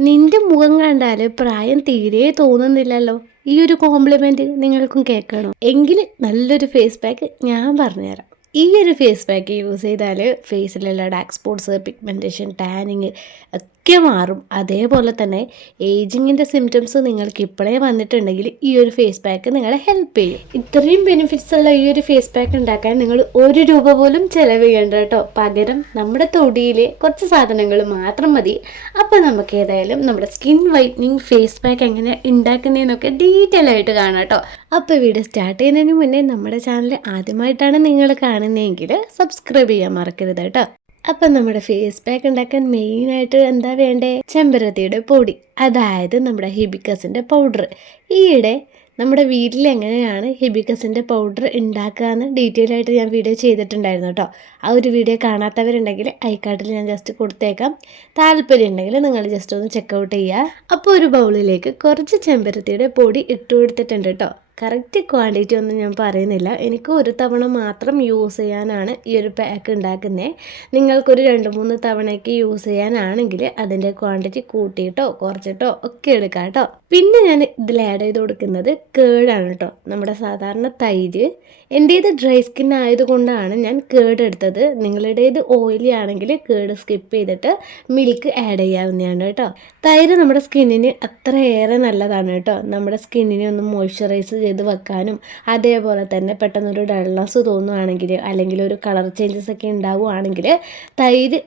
നിന്റെ മുഖം കണ്ടാൽ പ്രായം തീരെ തോന്നുന്നില്ലല്ലോ. ഈ ഒരു കോംപ്ലിമെന്റ് നിങ്ങൾക്കും കേൾക്കണോ. എങ്കിൽ നല്ലൊരു ഫേസ് പാക്ക് ഞാൻ പറഞ്ഞുതരാം. ഈ ഒരു ഫേസ് പാക്ക് യൂസ് ചെയ്താൽ ഫേസിലുള്ള ഡാർക്ക് സ്പോട്ട്സ് പിഗ്മെന്റേഷൻ ടാനിങ് ഒക്കെ മാറും അതേപോലെ തന്നെ ഏജിങ്ങിന്റെ സിംറ്റംസ് നിങ്ങൾക്ക് ഇപ്പോഴേ വന്നിട്ടുണ്ടെങ്കിൽ ഈ ഒരു ഫേസ് പാക്ക് നിങ്ങളെ ഹെൽപ്പ് ചെയ്യും. ഇത്രയും ബെനിഫിറ്റ്സ് ഉള്ള ഈ ഒരു ഫേസ് പാക്ക് ഉണ്ടാക്കാൻ നിങ്ങൾ ഒരു രൂപ പോലും ചിലവ് ചെയ്യേണ്ട കേട്ടോ. പകരം നമ്മുടെ തൊടിയിലെ കുറച്ച് സാധനങ്ങൾ മാത്രം മതി. അപ്പോൾ നമുക്ക് ഏതായാലും നമ്മുടെ സ്കിൻ വൈറ്റനിങ് ഫേസ് പാക്ക് എങ്ങനെ ഉണ്ടാക്കുന്നതെന്നൊക്കെ ഡീറ്റെയിൽ ആയിട്ട് കാണാം കേട്ടോ. അപ്പോൾ വീഡിയോ സ്റ്റാർട്ട് ചെയ്യുന്നതിന് മുന്നേ നമ്മുടെ ചാനൽ ആദ്യമായിട്ടാണ് നിങ്ങൾ കാണുന്നതെങ്കിൽ സബ്സ്ക്രൈബ് ചെയ്യാൻ മറക്കരുത് കേട്ടോ. അപ്പം നമ്മുടെ ഫേസ് പാക്ക് ഉണ്ടാക്കാൻ മെയിൻ ആയിട്ട് എന്താ വേണ്ടേ? ചെമ്പരത്തിയുടെ പൊടി. അതായത് നമ്മുടെ ഹിബിക്കസിന്റെ പൗഡർ ഈയിടെ നമ്മുടെ വീട്ടിൽ എങ്ങനെയാണ് ഹിബിക്കസിന്റെ പൗഡർ ഉണ്ടാക്കുക എന്ന് ഡീറ്റെയിൽ ആയിട്ട് ഞാൻ വീഡിയോ ചെയ്തിട്ടുണ്ടായിരുന്നു കേട്ടോ ആ ഒരു വീഡിയോ കാണാത്തവരുണ്ടെങ്കിൽ ഐക്കാട്ടിൽ ഞാൻ ജസ്റ്റ് കൊടുത്തേക്കാം. താല്പര്യം ഉണ്ടെങ്കിൽ നിങ്ങൾ ജസ്റ്റ് ഒന്ന് ചെക്കൗട്ട് ചെയ്യുക. അപ്പോൾ ഒരു ബൗളിലേക്ക് കുറച്ച് ചെമ്പരത്തിയുടെ പൊടി ഇട്ട് കൊടുത്തിട്ടുണ്ട് കേട്ടോ കറക്റ്റ് ക്വാണ്ടിറ്റി ഒന്നും ഞാൻ പറയുന്നില്ല. എനിക്ക് ഒരു തവണ മാത്രം യൂസ് ചെയ്യാനാണ് ഈ ഒരു പാക്ക് ഉണ്ടാക്കുന്നത് നിങ്ങൾക്കൊരു രണ്ട് മൂന്ന് തവണയ്ക്ക് യൂസ് ചെയ്യാനാണെങ്കിൽ അതിന്റെ ക്വാണ്ടിറ്റി കൂട്ടിയിട്ടോ കുറച്ചിട്ടോ ഒക്കെ എടുക്കാം കേട്ടോ. പിന്നെ ഞാൻ ഇതിൽ ആഡ് ചെയ്ത് കൊടുക്കുന്നത് കേടാണ് കേട്ടോ. നമ്മുടെ സാധാരണ തൈര്. എന്റേത് ഡ്രൈ സ്കിൻ ആയതുകൊണ്ടാണ് ഞാൻ കേട് എടുത്തത്. നിങ്ങളുടേത് ഓയിലി ആണെങ്കിൽ കേട് സ്കിപ്പ് ചെയ്തിട്ട് മിൽക്ക് ആഡ് ചെയ്യാവുന്നതാണ് കേട്ടോ. തൈര് നമ്മുടെ സ്കിന്നിന് അത്രയേറെ നല്ലതാണ് കേട്ടോ. നമ്മുടെ സ്കിന്നിനെ ഒന്ന് മോയ്സ്ചറൈസ് ചെയ്ത് വെക്കാനും അതേപോലെ തന്നെ പെട്ടെന്നൊരു ഡൾനെസ് തോന്നുവാണെങ്കിൽ അല്ലെങ്കിൽ ഒരു കളർ ചേഞ്ചസ് ഒക്കെ ഉണ്ടാവുകയാണെങ്കിൽ തൈര്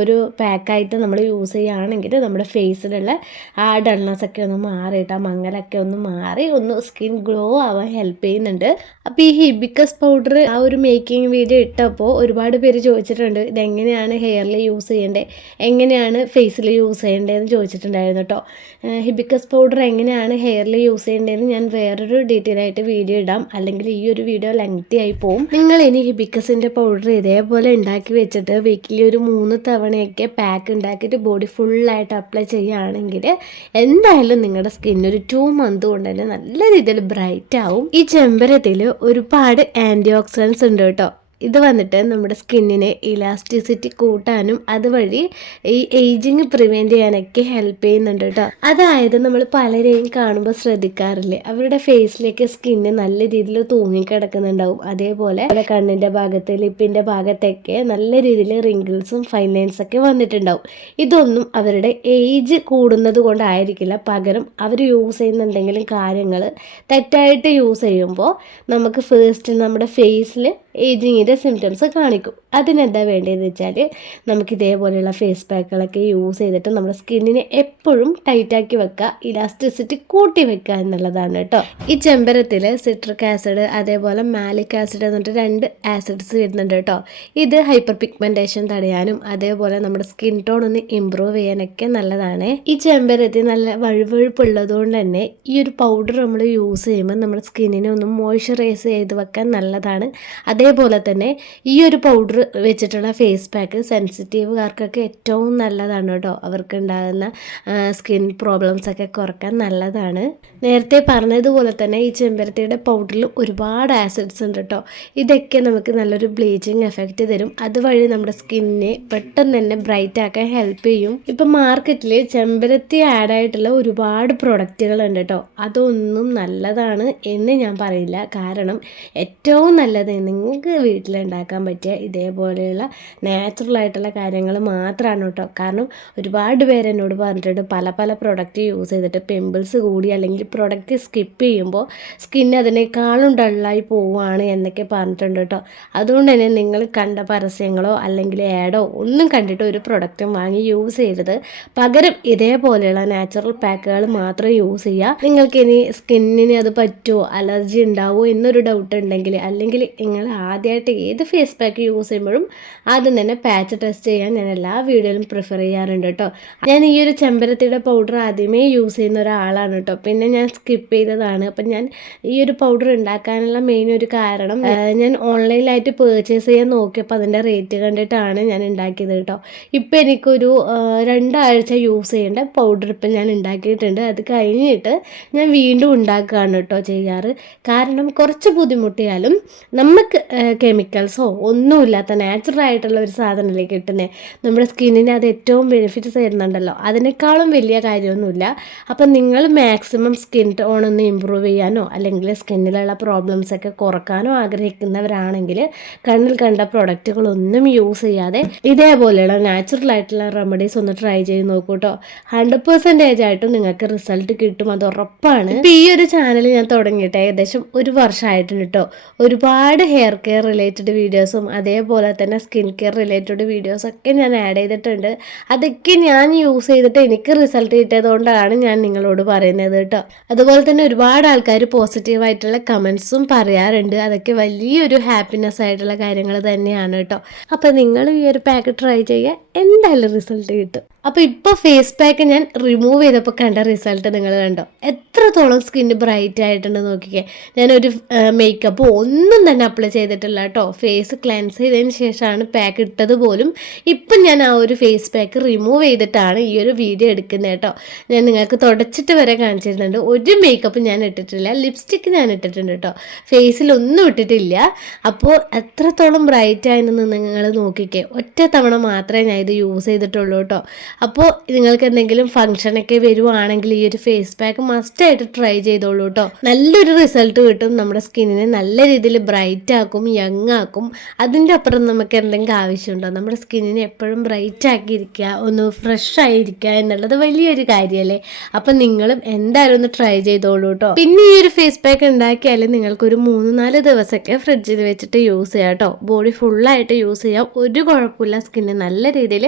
ഒരു പാക്കായിട്ട് നമ്മൾ യൂസ് ചെയ്യുകയാണെങ്കിൽ നമ്മുടെ ഫേസിലുള്ള ആ ഡൾനെസ് ഒക്കെ ഒന്ന് മാറിയിട്ട് ആ മങ്ങലൊക്കെ ഒന്ന് മാറി ഒന്ന് സ്കിൻ ഗ്ലോ ആവാൻ ഹെൽപ്പ് ചെയ്യുന്നുണ്ട്. അപ്പോൾ ഈ ഹിബിക്കസ് പൗഡർ ആ ഒരു മേക്കിംഗ് വീഡിയോ ഇട്ടപ്പോൾ ഒരുപാട് പേര് ചോദിച്ചിട്ടുണ്ട് ഇതെങ്ങനെയാണ് ഹെയറിൽ യൂസ് ചെയ്യേണ്ടത് എങ്ങനെയാണ് ഫേസിൽ യൂസ് ചെയ്യേണ്ടതെന്ന് ചോദിച്ചിട്ടുണ്ടായിരുന്നു കേട്ടോ ഹിബിക്കസ് പൗഡർ എങ്ങനെയാണ് ഹെയറിൽ യൂസ് ചെയ്യേണ്ടതെന്ന് ഞാൻ വേറൊരു ഡീറ്റെയിൽ ആയിട്ട് വീഡിയോ ഇടാം. അല്ലെങ്കിൽ ഈ ഒരു വീഡിയോ ലെങ്തി ആയി പോവും. നിങ്ങൾ ഇനി ഹിബിക്കസിന്റെ പൗഡർ ഇതേപോലെ ഉണ്ടാക്കി വെച്ചിട്ട് വീക്കിലി ഒരു മൂന്ന് തവണയൊക്കെ പാക്ക് ഉണ്ടാക്കിയിട്ട് ബോഡി ഫുള്ളായിട്ട് അപ്ലൈ ചെയ്യുകയാണെങ്കിൽ എന്തായാലും നിങ്ങളുടെ സ്കിൻ ഒരു ടു മന്ത് കൊണ്ട് തന്നെ നല്ല രീതിയിൽ ബ്രൈറ്റ് ആവും. ഈ ചെമ്പരത്തിൽ ഒരുപാട് ആന്റി ഓക്സിഡൻസ് ഉണ്ട് കേട്ടോ. ഇത് വന്നിട്ട് നമ്മുടെ സ്കിന്നിനെ ഇലാസ്റ്റിസിറ്റി കൂട്ടാനും അതുവഴി ഈ ഏജിങ് പ്രിവെന്റ് ചെയ്യാനൊക്കെ ഹെൽപ്പ് ചെയ്യുന്നുണ്ട് കേട്ടോ. അതായത് നമ്മൾ പലരെയും കാണുമ്പോൾ ശ്രദ്ധിക്കാറില്ലേ? അവരുടെ ഫേസിലേക്ക് സ്കിന്ന് നല്ല രീതിയിൽ തൂങ്ങിക്കിടക്കുന്നുണ്ടാവും. അതേപോലെ കണ്ണിന്റെ ഭാഗത്ത് ലിപ്പിന്റെ ഭാഗത്തൊക്കെ നല്ല രീതിയിൽ റിങ്കിൾസും ഫൈൻ ലൈൻസൊക്കെ വന്നിട്ടുണ്ടാവും. ഇതൊന്നും അവരുടെ ഏജ് കൂടുന്നത് കൊണ്ടായിരിക്കില്ല. പകരം അവർ യൂസ് ചെയ്യുന്നുണ്ടെങ്കിലും കാര്യങ്ങൾ തെറ്റായിട്ട് യൂസ് ചെയ്യുമ്പോൾ നമുക്ക് ഫേസ്റ്റ് നമ്മുടെ ഫേസിൽ ഏജിങ്ങിന്റെ സിംറ്റംസ് കാണിക്കും. അതിനെന്താ വേണ്ടതെന്ന് വെച്ചാൽ നമുക്ക് ഇതേപോലെയുള്ള ഫേസ് പാക്കുകളൊക്കെ യൂസ് ചെയ്തിട്ട് നമ്മുടെ സ്കിന്നിനെ എപ്പോഴും ടൈറ്റാക്കി വെക്കുക ഇലാസ്റ്റിസിറ്റി കൂട്ടി വെക്കുക എന്നുള്ളതാണ് കേട്ടോ. ഈ ചെമ്പരത്തിൽ സിട്രിക് ആസിഡ് അതേപോലെ മാലിക് ആസിഡ് എന്നിട്ട് രണ്ട് ആസിഡ്സ് വരുന്നുണ്ട് കേട്ടോ. ഇത് ഹൈപ്പർ പിഗ്മെന്റേഷൻ തടയാനും അതേപോലെ നമ്മുടെ സ്കിൻ ടോൺ ഒന്ന് ഇമ്പ്രൂവ് ചെയ്യാനൊക്കെ നല്ലതാണ്. ഈ ചെമ്പരത്തി നല്ല വഴുവഴുപ്പുള്ളത് കൊണ്ട് തന്നെ ഈ ഒരു പൗഡർ നമ്മൾ യൂസ് ചെയ്യുമ്പോൾ നമ്മുടെ സ്കിന്നിനെ ഒന്ന് മോയ്സ്ചറൈസ് ചെയ്ത് വെക്കാൻ നല്ലതാണ്. അതേപോലെ തന്നെ ഈ ഒരു പൗഡർ വെച്ചിട്ടുള്ള ഫേസ് പാക്ക് സെൻസിറ്റീവുകാർക്കൊക്കെ ഏറ്റവും നല്ലതാണ് കേട്ടോ. അവർക്ക് ഉണ്ടാകുന്ന സ്കിൻ പ്രോബ്ലംസ് ഒക്കെ കുറയ്ക്കാൻ നല്ലതാണ്. നേരത്തെ പറഞ്ഞതുപോലെ തന്നെ ഈ ചെമ്പരത്തിയുടെ പൗഡറിൽ ഒരുപാട് ആസിഡ്സ് ഉണ്ട് കേട്ടോ. ഇതൊക്കെ നമുക്ക് നല്ലൊരു ബ്ലീച്ചിങ് എഫക്റ്റ് തരും. അതുവഴി നമ്മുടെ സ്കിന്നിനെ പെട്ടെന്ന് തന്നെ ബ്രൈറ്റ് ആക്കാൻ ഹെൽപ്പ് ചെയ്യും. ഇപ്പം മാർക്കറ്റിൽ ചെമ്പരത്തി ആഡ് ആയിട്ടുള്ള ഒരുപാട് പ്രൊഡക്റ്റുകൾ ഉണ്ട് കേട്ടോ. അതൊന്നും നല്ലതാണ് എന്ന് ഞാൻ പറയില്ല. കാരണം ഏറ്റവും നല്ലത് നിങ്ങൾക്ക് വീട്ടിലുണ്ടാക്കാൻ പറ്റിയ ഇതേപോലെയുള്ള നാച്ചുറൽ ആയിട്ടുള്ള കാര്യങ്ങൾ മാത്രമാണ് കേട്ടോ കാരണം ഒരുപാട് പേര് എന്നോട് പറഞ്ഞിട്ടുണ്ട് പല പല പ്രൊഡക്റ്റ് യൂസ് ചെയ്തിട്ട് പിമ്പിൾസ് കൂടി അല്ലെങ്കിൽ പ്രൊഡക്റ്റ് സ്കിപ്പ് ചെയ്യുമ്പോൾ സ്കിൻ അതിനേക്കാളും ഡള്ളായി പോവുകയാണ് എന്നൊക്കെ പറഞ്ഞിട്ടുണ്ട് കേട്ടോ. അതുകൊണ്ട് തന്നെ നിങ്ങൾ കണ്ട പരസ്യങ്ങളോ അല്ലെങ്കിൽ ആഡോ ഒന്നും കണ്ടിട്ട് ഒരു പ്രൊഡക്റ്റും വാങ്ങി യൂസ് ചെയ്തത് പകരം ഇതേപോലെയുള്ള നാച്ചുറൽ പാക്കുകൾ മാത്രം യൂസ് ചെയ്യുക. നിങ്ങൾക്ക് ഇനി സ്കിന്നിന് അത് പറ്റുമോ? അലർജി ഉണ്ടാവുമോ എന്നൊരു ഡൗട്ട് ഉണ്ടെങ്കിൽ അല്ലെങ്കിൽ നിങ്ങൾ ആദ്യമായിട്ട് ഏത് ഫേസ് പാക്ക് യൂസ് ചെയ്യുമ്പോഴും ആദ്യം തന്നെ പാച്ച് ടെസ്റ്റ് ചെയ്യാൻ ഞാൻ എല്ലാ വീഡിയോയിലും പ്രിഫർ ചെയ്യാറുണ്ട് കേട്ടോ ഞാൻ ഈ ഒരു ചെമ്പരത്തിയുടെ പൗഡർ ആദ്യമേ യൂസ് ചെയ്യുന്ന ഒരാളാണ് കേട്ടോ പിന്നെ ഞാൻ സ്കിപ്പ് ചെയ്തതാണ്. അപ്പം ഞാൻ ഈ ഒരു പൗഡർ ഉണ്ടാക്കാനുള്ള മെയിൻ ഒരു കാരണം ഞാൻ ഓൺലൈനിലായിട്ട് പേർച്ചേസ് ചെയ്യാൻ നോക്കിയപ്പോൾ അതിന്റെ റേറ്റ് കണ്ടിട്ടാണ് ഞാൻ ഉണ്ടാക്കിയത് കേട്ടോ ഇപ്പം എനിക്കൊരു രണ്ടാഴ്ച യൂസ് ചെയ്യേണ്ട പൗഡർ ഇപ്പം ഞാൻ ഉണ്ടാക്കിയിട്ടുണ്ട്. അത് കഴിഞ്ഞിട്ട് ഞാൻ വീണ്ടും ഉണ്ടാക്കുകയാണ് കേട്ടോ ചെയ്യാറ്. കാരണം കുറച്ച് ബുദ്ധിമുട്ടിയാലും നമുക്ക് കെമിക്കൽസോ ഒന്നുമില്ലാത്ത ഇല്ലാത്ത നാച്ചുറൽ ആയിട്ടുള്ള ഒരു സാധനമല്ലേ കിട്ടുന്നത് നമ്മുടെ സ്കിന്നിന് അത് ഏറ്റവും ബെനിഫിറ്റ്സ് തരുന്നുണ്ടല്ലോ. അതിനേക്കാളും വലിയ കാര്യമൊന്നുമില്ല. അപ്പം നിങ്ങൾ മാക്സിമം സ്കിൻ ടോൺ ഒന്ന് ഇമ്പ്രൂവ് ചെയ്യാനോ അല്ലെങ്കിൽ സ്കിന്നിലുള്ള പ്രോബ്ലംസ് ഒക്കെ കുറക്കാനോ ആഗ്രഹിക്കുന്നവരാണെങ്കിൽ കണ്ണിൽ കണ്ട പ്രൊഡക്റ്റുകളൊന്നും യൂസ് ചെയ്യാതെ ഇതേപോലെയുള്ള നാച്ചുറൽ ആയിട്ടുള്ള റെമഡീസ് ഒന്ന് ട്രൈ ചെയ്ത് നോക്കൂ കേട്ടോ ഹൺഡ്രഡ് പെർസെന്റേജ് ആയിട്ടും നിങ്ങൾക്ക് റിസൾട്ട് കിട്ടും. അത് ഉറപ്പാണ്. ഇപ്പം ഈ ഒരു ചാനൽ ഞാൻ തുടങ്ങിയിട്ട് ഏകദേശം ഒരു വർഷമായിട്ടുണ്ട് കേട്ടോ ഒരുപാട് ഹെയർ കെയർ റിലേറ്റഡ് വീഡിയോസും അതേപോലെ തന്നെ സ്കിൻ കെയർ റിലേറ്റഡ് വീഡിയോസൊക്കെ ഞാൻ ആഡ് ചെയ്തിട്ടുണ്ട്. അതൊക്കെ ഞാൻ യൂസ് ചെയ്തിട്ട് എനിക്ക് റിസൾട്ട് കിട്ടിയതുകൊണ്ടാണ് ഞാൻ നിങ്ങളോട് പറയുന്നത് കേട്ടോ. അതുപോലെ തന്നെ ഒരുപാട് ആൾക്കാർ പോസിറ്റീവായിട്ടുള്ള കമൻസും പറയാറുണ്ട്. അതൊക്കെ വലിയൊരു ഹാപ്പിനെസ് ആയിട്ടുള്ള കാര്യങ്ങൾ തന്നെയാണ് കേട്ടോ. അപ്പോൾ നിങ്ങൾ ഈ ഒരു പാക്ക് ട്രൈ ചെയ്യുക എന്തായാലും റിസൾട്ട് കിട്ടും. അപ്പോൾ ഇപ്പോൾ ഫേസ് പാക്ക് ഞാൻ റിമൂവ് ചെയ്തപ്പോൾ കണ്ട റിസൾട്ട് നിങ്ങൾ കണ്ടോ? എത്രത്തോളം സ്കിൻ ബ്രൈറ്റ് ആയിട്ടുണ്ട് നോക്കിക്കേ. ഞാനൊരു മേക്കപ്പ് ഒന്നും തന്നെ അപ്ലൈ ചെയ്തിട്ടില്ല കേട്ടോ. ഫേസ് ക്ലെൻസ് ചെയ്തതിന് ശേഷമാണ് പാക്ക് ഇട്ടത് പോലും. ഇപ്പം ഞാൻ ആ ഒരു ഫേസ് പാക്ക് റിമൂവ് ചെയ്തിട്ടാണ് ഈ ഒരു വീഡിയോ എടുക്കുന്നത് കേട്ടോ. ഞാൻ നിങ്ങൾക്ക് തുടച്ചിട്ട് വരെ കാണിച്ചിരുന്നുണ്ട്. ഒരു മേക്കപ്പ് ഞാൻ ഇട്ടിട്ടില്ല. ലിപ്സ്റ്റിക്ക് ഞാൻ ഇട്ടിട്ടുണ്ട് കേട്ടോ. ഫേസിലൊന്നും ഇട്ടിട്ടില്ല. അപ്പോൾ എത്രത്തോളം ബ്രൈറ്റ് നിങ്ങൾ നോക്കിക്കേ. ഒറ്റ തവണ മാത്രമേ ഞാൻ ഇത് യൂസ് ചെയ്തിട്ടുള്ളൂ കേട്ടോ. അപ്പോൾ നിങ്ങൾക്ക് എന്തെങ്കിലും ഫംഗ്ഷനൊക്കെ വരുവാണെങ്കിൽ ഈ ഒരു ഫേസ് പാക്ക് മസ്റ്റായിട്ട് ട്രൈ ചെയ്തോളൂ കേട്ടോ. നല്ലൊരു റിസൾട്ട് കിട്ടും. നമ്മുടെ സ്കിന്നിനെ നല്ല രീതിയിൽ ബ്രൈറ്റ് ആക്കും യങ് ആക്കും. അതിന്റെ അപ്പുറം നമുക്ക് എന്തെങ്കിലും ആവശ്യമുണ്ടോ? നമ്മുടെ സ്കിന്നിനെ എപ്പോഴും ബ്രൈറ്റ് ആക്കിയിരിക്കുക ഒന്ന് ഫ്രഷ് ആയിരിക്കുക എന്നുള്ളത് വലിയൊരു കാര്യമല്ലേ അപ്പം നിങ്ങളും എന്തായാലും ഒന്ന് ട്രൈ ചെയ്തോളൂ കേട്ടോ പിന്നെ ഈ ഒരു ഫേസ് പാക്ക് ഉണ്ടാക്കിയാൽ നിങ്ങൾക്കൊരു മൂന്ന് നാല് ദിവസമൊക്കെ ഫ്രിഡ്ജിൽ വെച്ചിട്ട് യൂസ് ചെയ്യാം കേട്ടോ ബോഡി ഫുള്ളായിട്ട് യൂസ് ചെയ്യാം. ഒരു കുഴപ്പമില്ല. സ്കിന്ന് നല്ല രീതിയിൽ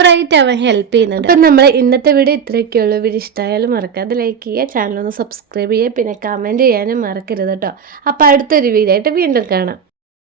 ബ്രൈറ്റ് ആവാൻ ഹെൽപ്പ് ചെയ്യുന്നുണ്ട്. അപ്പം നമ്മൾ ഇന്നത്തെ വീഡിയോ ഇത്രയൊക്കെയുള്ളൂ വീഡിയോ ഇഷ്ടമായാലും മറക്കാതെ ലൈക്ക് ചെയ്യുക. ചാനൽ ഒന്ന് സബ്സ്ക്രൈബ് ചെയ്യുക. പിന്നെ കമന്റ് ചെയ്യാനും മറക്കരുത് കേട്ടോ അപ്പോൾ അടുത്തൊരു വീഡിയോ ആയിട്ട് വീണ്ടും കാണാം.